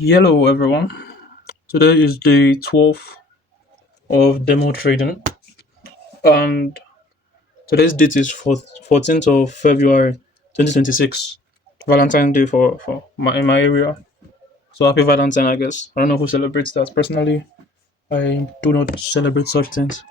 Hello everyone. Today is day 12 of demo trading and today's date is 14th of February 2026. Valentine's Day for in my area. So happy Valentine, I guess. I don't know who celebrates that. Personally, I do not celebrate such things.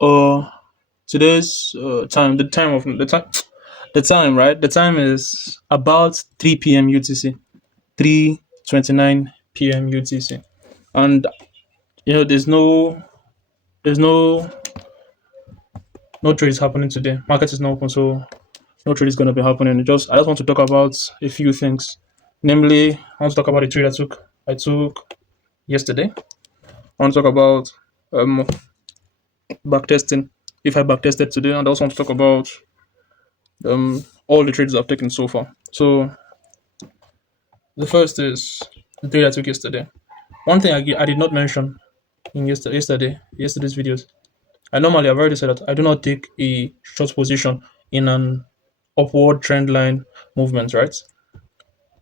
Uh today's time, the time, right? The time is about 3 p.m. UTC. 3:29 p.m. UTC. And there's no trade is happening today. Market is not open, so no trade is going to be happening. I just want to talk about a few things. Namely, I want to talk about the trade I took yesterday. I want to talk about um backtesting. If I backtested today, and I also want to talk about all the trades I've taken so far. So the first is the trade I took yesterday. One thing I did not mention in yesterday's videos. I've already said that I do not take a short position in an upward trend line movement, right?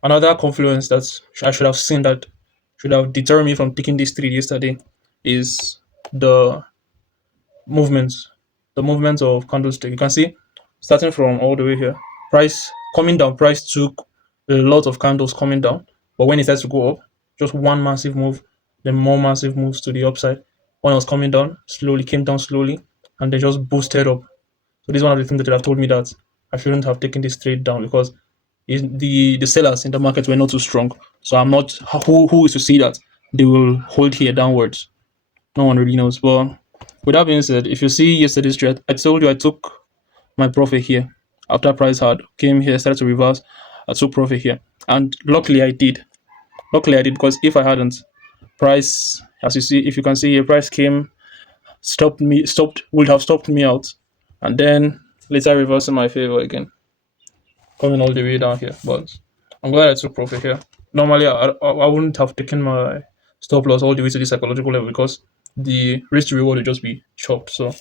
Another confluence that I should have seen that should have deterred me from taking this trade yesterday is the movement, the movement of candlestick. You can see starting from all the way here, price coming down, price took a lot of candles coming down, but when it starts to go up, just one massive move, then more massive moves to the upside. When it was coming down, slowly came down slowly, and they just boosted up. So this is one of the things that they have told me that I shouldn't have taken this trade down because the sellers in the market were not too strong. So I'm not who is to see that they will hold here downwards. No one really knows. But with that being said, if you see yesterday's trade, I told you I took my profit here after price had came here, started to reverse. I took profit here, and luckily I did. Luckily I did because if I hadn't, price as you see, if you can see here, price came would have stopped me out, and then later reversing my favor again, coming all the way down here. But I'm glad I took profit here. Normally, I wouldn't have taken my stop loss all the way to the psychological level because the risk to reward would just be chopped. So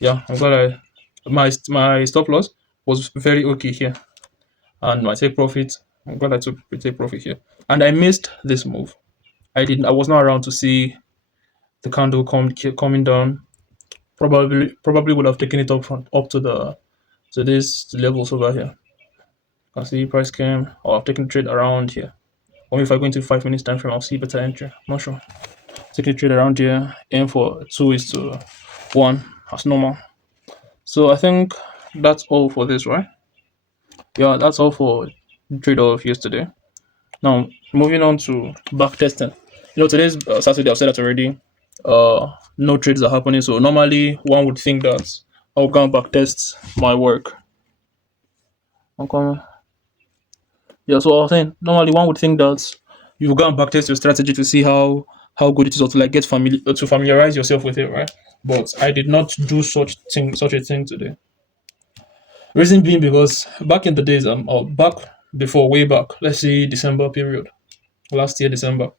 yeah, I'm glad my stop loss was very okay here, and my take profit. I'm glad I took take profit here, and I missed this move. I was not around to see the candle coming down. Probably would have taken it up to this levels over here. Can see price came. Or I've taken trade around here. Or if I go into 5 minutes time frame, I'll see better entry. I'm not sure. Take a trade around here. Aim for 2:1 as normal. So I think that's all for this, right? Yeah, that's all for trade of yesterday. Now moving on to back testing. Today's Saturday. I've said that already. No trades are happening. So normally one would think that I'll go and back test my work. Okay. Yeah, so I was saying normally one would think that you go and backtest your strategy to see how good it is, or to like get familiar to familiarize yourself with it, right? But I did not do such a thing today. Reason being because back in the days, or back before, way back, let's say December period, last year December,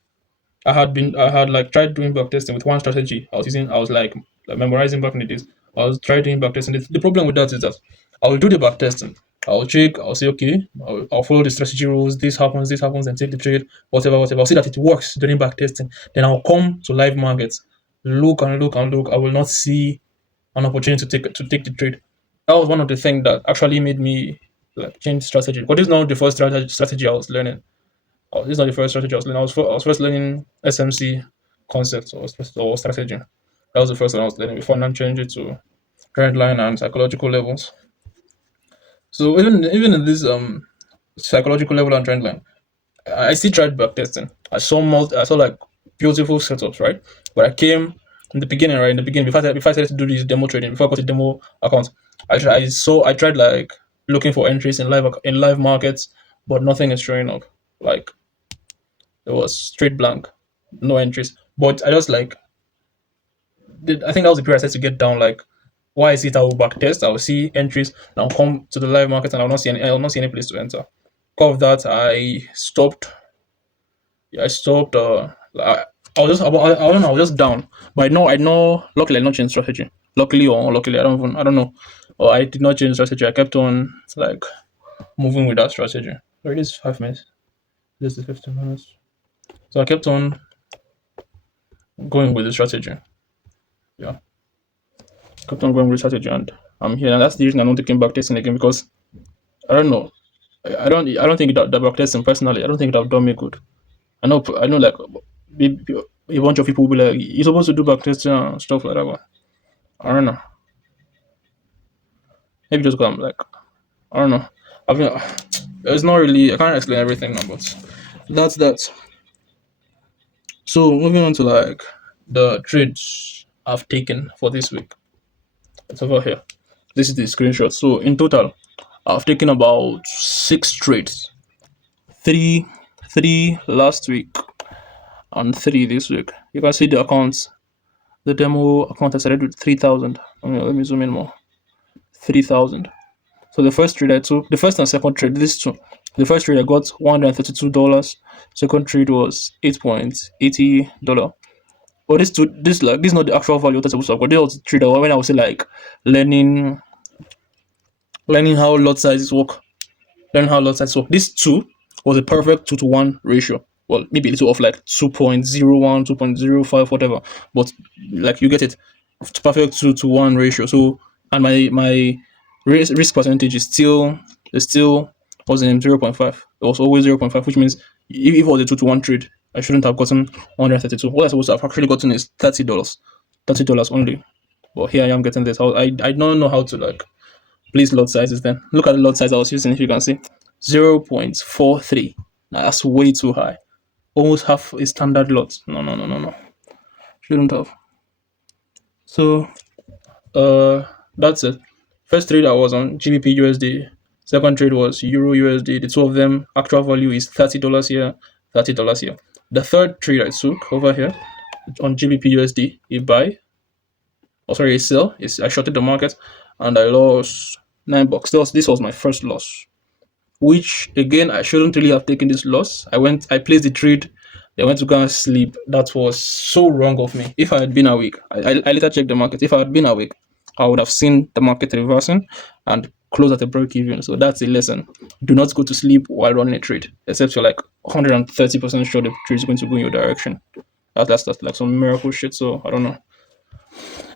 I had like tried doing backtesting with one strategy. I was like memorizing back in the days. I was trying doing backtesting. The problem with that is that I will do the backtesting. I'll check. I'll say okay. I'll follow the strategy rules. This happens, and take the trade. Whatever. I'll see that it works during backtesting. Then I'll come to live markets, look and look and look. I will not see an opportunity to take the trade. That was one of the things that actually made me like change strategy. But this is not the first strategy I was learning. Oh, this is not the first strategy I was learning. I was first learning SMC concepts or strategy. That was the first one I was learning before now change it to trend line and psychological levels. So even in this psychological level and trend line, I still tried backtesting. I saw like beautiful setups, right? But I came in the beginning, right? In the beginning, before I started to do this demo trading, before I got a demo account, I tried like looking for entries in live markets, but nothing is showing up. Like it was straight blank, no entries. But I just like I think that was the period I started to get down. Like, why is it I will back test? I will see entries, and I'll come to the live market, and I will not see any place to enter. Because of that, I stopped. Yeah, I stopped. I was just I don't know. I was just down. But I know. Luckily, I did not change strategy. Luckily or unluckily, I don't know. Or I did not change strategy. I kept on like moving with that strategy. So it is 5 minutes. This is 15 minutes. So I kept on going with the strategy. Yeah, kept on going with the strategy, and I'm here. And that's the reason I'm not taking back testing again because I don't know. I don't think that the back testing personally. I don't think it have done me good. I know, like a bunch of people will be like, you're supposed to do back testing and stuff like that. But I don't know. Maybe just because I'm like, I don't know. I mean, it's not really. I can't explain everything now, but that's that. So moving on to like the trades I've taken for this week. It's over here. This is the screenshot. So in total, I've taken about 6 trades. Three, three last week and 3 this week. You can see the accounts. The demo account I started with 3,000. Let me zoom in more. 3,000. So the first trade I took, the first and second trade, these two. The first trade I got $132. Second trade was $8.80. But this is not the actual value that I supposed to have got. This was the trade when I was like learning learning how lot sizes work. Learning how lot sizes work. This two was a perfect 2-to-1 ratio. Well, maybe a little off like 2.01, 2.05, whatever. But like you get it. It's perfect 2-to-1 ratio. So and my risk percentage is still wasn't 0.5. It was always 0.5, which means if it was a 2-to-1 trade, I shouldn't have gotten 132. What I supposed to have actually gotten is $30. $30 only. But here I am getting this. I don't know how to like place lot sizes then. Look at the lot size I was using, if you can see. 0.43. Now that's way too high. Almost half a standard lot. No. Shouldn't have. So that's it. First trade I was on GBP USD. Second trade was Euro USD. The two of them actual value is $30 here, $30 here. The third trade I took over here on GBP USD, a buy. A sell. I shorted the market and I lost $9. This was my first loss, which again I shouldn't really have taken this loss. I placed the trade. I went to go and sleep. That was so wrong of me. If I had been awake, I later checked the market. If I had been awake, I would have seen the market reversing and close at a break even. So that's a lesson. Do not go to sleep while running a trade, except you're like 130% sure the trade is going to go in your direction. That's like some miracle shit. So I don't know.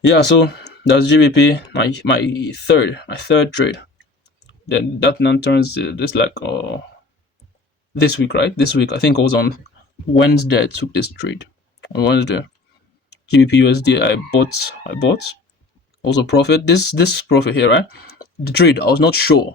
Yeah, so that's GBP. My third trade. Then that now turns this like this week, right? This week I think it was on Wednesday I took this trade. On Wednesday, GBP USD I bought. Also profit. This profit here, right? The trade I was not sure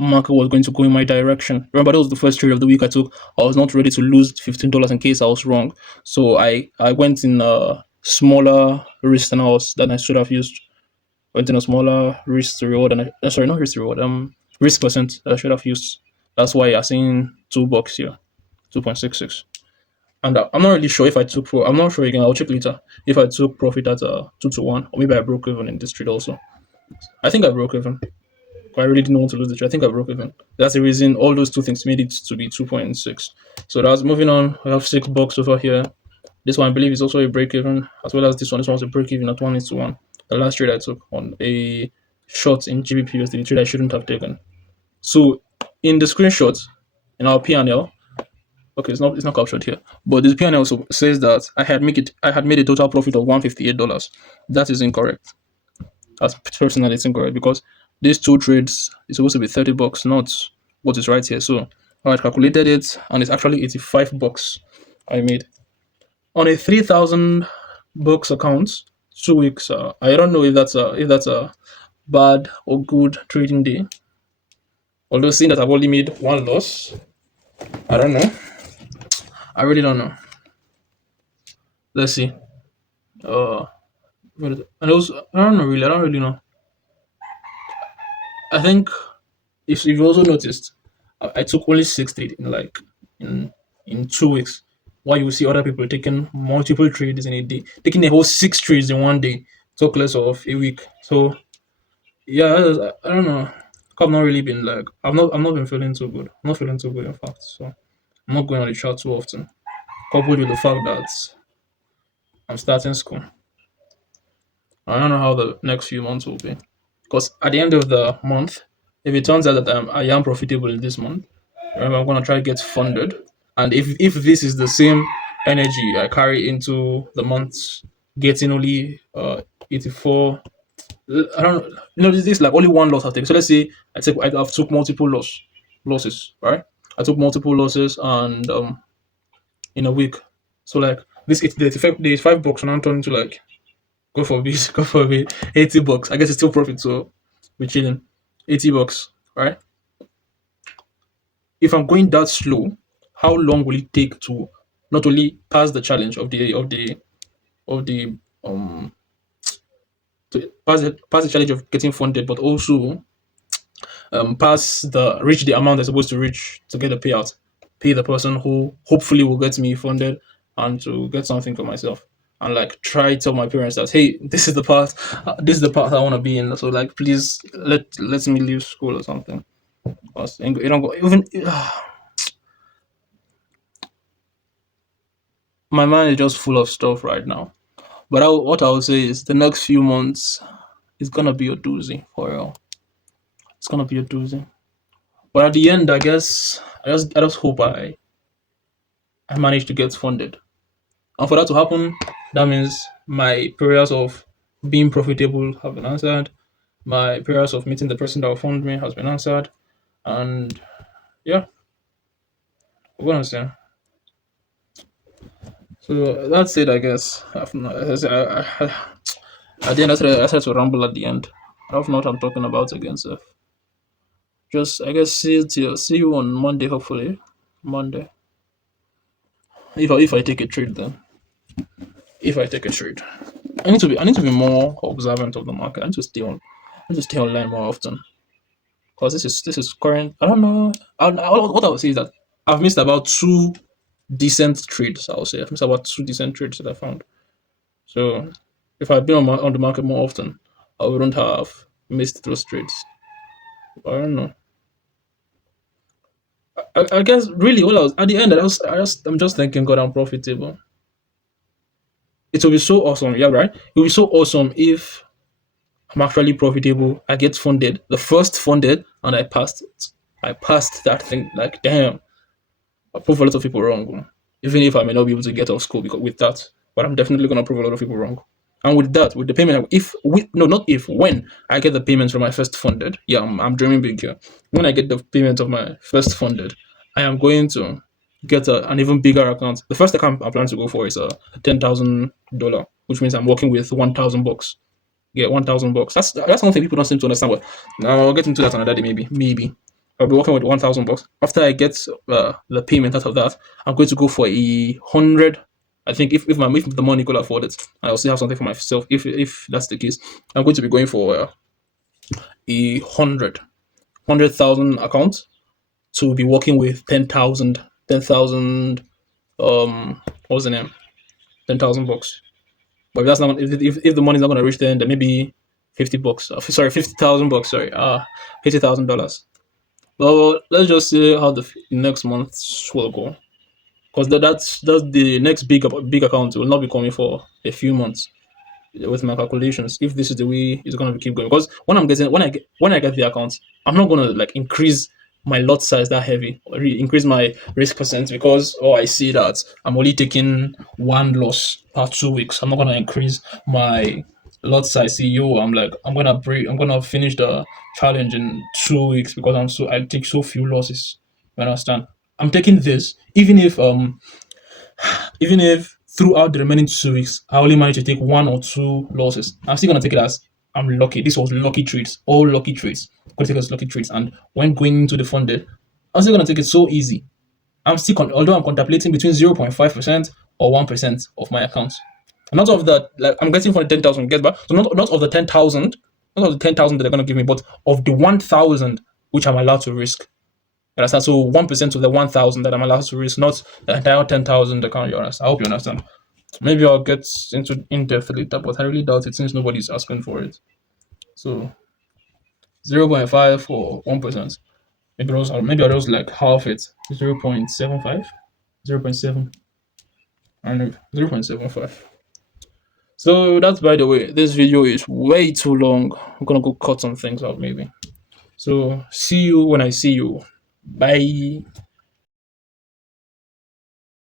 market was going to go in my direction. Remember that was the first trade of the week I took. I was not ready to lose $15 in case I was wrong. So I went in a smaller risk than I should have used. Went in a smaller risk to reward and sorry, not risk to reward, risk percent that I should have used. That's why you're seeing $2 here, 2.66. And I'm not really sure if I took I'm not sure again. I'll check later if I took profit at 2-to-1 or maybe I broke even in this trade also. I think I broke even. I really didn't want to lose the trade. I think I broke even. That's the reason all those two things made it to be 2.6. So that's moving on. We have $6 over here. This one I believe is also a break even, as well as this one. This one was a break even at 1:1. The last trade I took on a short in GBP USD, the trade I shouldn't have taken. So in the screenshot, in our P&L, okay, it's not captured here, but this P&L also says that I had made a total profit of $158. That is incorrect. As personally, it's incorrect because these two trades is supposed to be $30, not what is right here. So I calculated it, and it's actually $85 I made on a $3,000 account. 2 weeks. I don't know if that's a bad or good trading day. Although seeing that I've only made one loss, I don't know. I really don't know. Let's see. And also, I don't know really. I don't really know. I think if you've also noticed, I took only 6 trades in 2 weeks. While you see other people taking multiple trades in a day, taking a whole 6 trades in one day, took less of a week. So yeah, I don't know. I've not really been like I'm not been feeling too good. I'm not feeling too good in fact. So I'm not going on the chart too often. Coupled with the fact that I'm starting school. I don't know how the next few months will be. Because at the end of the month, if it turns out that I am profitable in this month, remember I'm gonna try to get funded. And if this is the same energy I carry into the months, getting only 84, I don't know, this is like only one loss I take. So let's say I've took multiple losses, right? I took multiple losses and in a week. So like this there's $5 and I'm turning to like go for it, go for it, $80. I guess it's still profit, so we're chilling. $80, right? If I'm going that slow, how long will it take to not only pass the challenge of the um to pass the challenge of getting funded, but also reach the amount they're supposed to reach to get a payout, pay the person who hopefully will get me funded and to get something for myself. And like try tell my parents that hey, this is the path I want to be in. So like please let me leave school or something. 'Cause you don't go even my mind is just full of stuff right now. But what I would say is the next few months is gonna be a doozy for real. It's gonna be a doozy. But at the end, I guess I just hope I manage to get funded. And for that to happen, that means my prayers of being profitable have been answered. My prayers of meeting the person that will fund me has been answered. And yeah, we're gonna see. So that's it, I guess. At the end, I said to ramble at the end. I don't know what I'm talking about again, sir. Just I guess see you on Monday, hopefully. Monday. If I take a trade then. If I take a trade. I need to be more observant of the market. I need to stay online more often. Because this is current. I don't know. What I would say is that I've missed about two decent trades. I would say I've missed about two decent trades that I found. So if I'd been on the market more often, I wouldn't have missed those trades. I don't know. I guess really what I was at the end. I'm just thinking, God, I'm profitable. It will be so awesome. Yeah, right. It will be so awesome if I'm actually profitable. I get funded, the first funded, and I passed it. I passed that thing. Like, damn, I prove a lot of people wrong. Even if I may not be able to get off school because with that, but I'm definitely gonna prove a lot of people wrong. And with that, with the payment, if with no, not if when I get the payments from my first funded, yeah, I'm dreaming big here. When I get the payment of my first funded, I am going to get an even bigger account. The first account I plan to go for is a $10,000, which means I'm working with $1,000. Get $1,000. That's one thing people don't seem to understand. But I'll get into that another day. Maybe I'll be working with $1,000. After I get the payment out of that, I'm going to go for 100. I think if the money could afford it, I'll still have something for myself. If that's the case, I'm going to be going for a 100,000 account to be working with 10,000, 10,000. What's the name? $10,000. But if that's not if the money's not gonna reach then maybe $50. Sorry, $50,000. Sorry, $50,000. Well, let's just see how the next month will go. Because that's the next big account will not be coming for a few months with my calculations. If this is the way it's gonna keep going, because when I get the account, I'm not gonna like increase my lot size that heavy or increase my risk percent because I see that I'm only taking one loss per 2 weeks. I'm not gonna increase my lot size. See you, I'm gonna finish the challenge in 2 weeks because I take so few losses. You understand? I'm taking this even if throughout the remaining 2 weeks I only managed to take one or two losses, I'm still gonna take it as I'm lucky. This was lucky trades, all lucky trades. I'm gonna take it as lucky trades, and when going into the funded, I'm still gonna take it so easy. Although I'm contemplating between 0.5% or 1% of my accounts. And not of that, like I'm getting for the 10,000, get back. So not of the 10,000, not of the 10,000 that they're gonna give me, but of the 1,000 which I'm allowed to risk. You understand? So 1% of the 1,000 that I'm allowed to risk, not the entire 10,000 account. You understand? I hope you understand. Maybe I'll get into in depth later, but I really doubt it since nobody's asking for it. So 0.5 or 1%. Maybe I'll just like half it. 0.75, 0.7, and 0.75. So that's by the way. This video is way too long. I'm gonna go cut some things out maybe. So see you when I see you. Bye.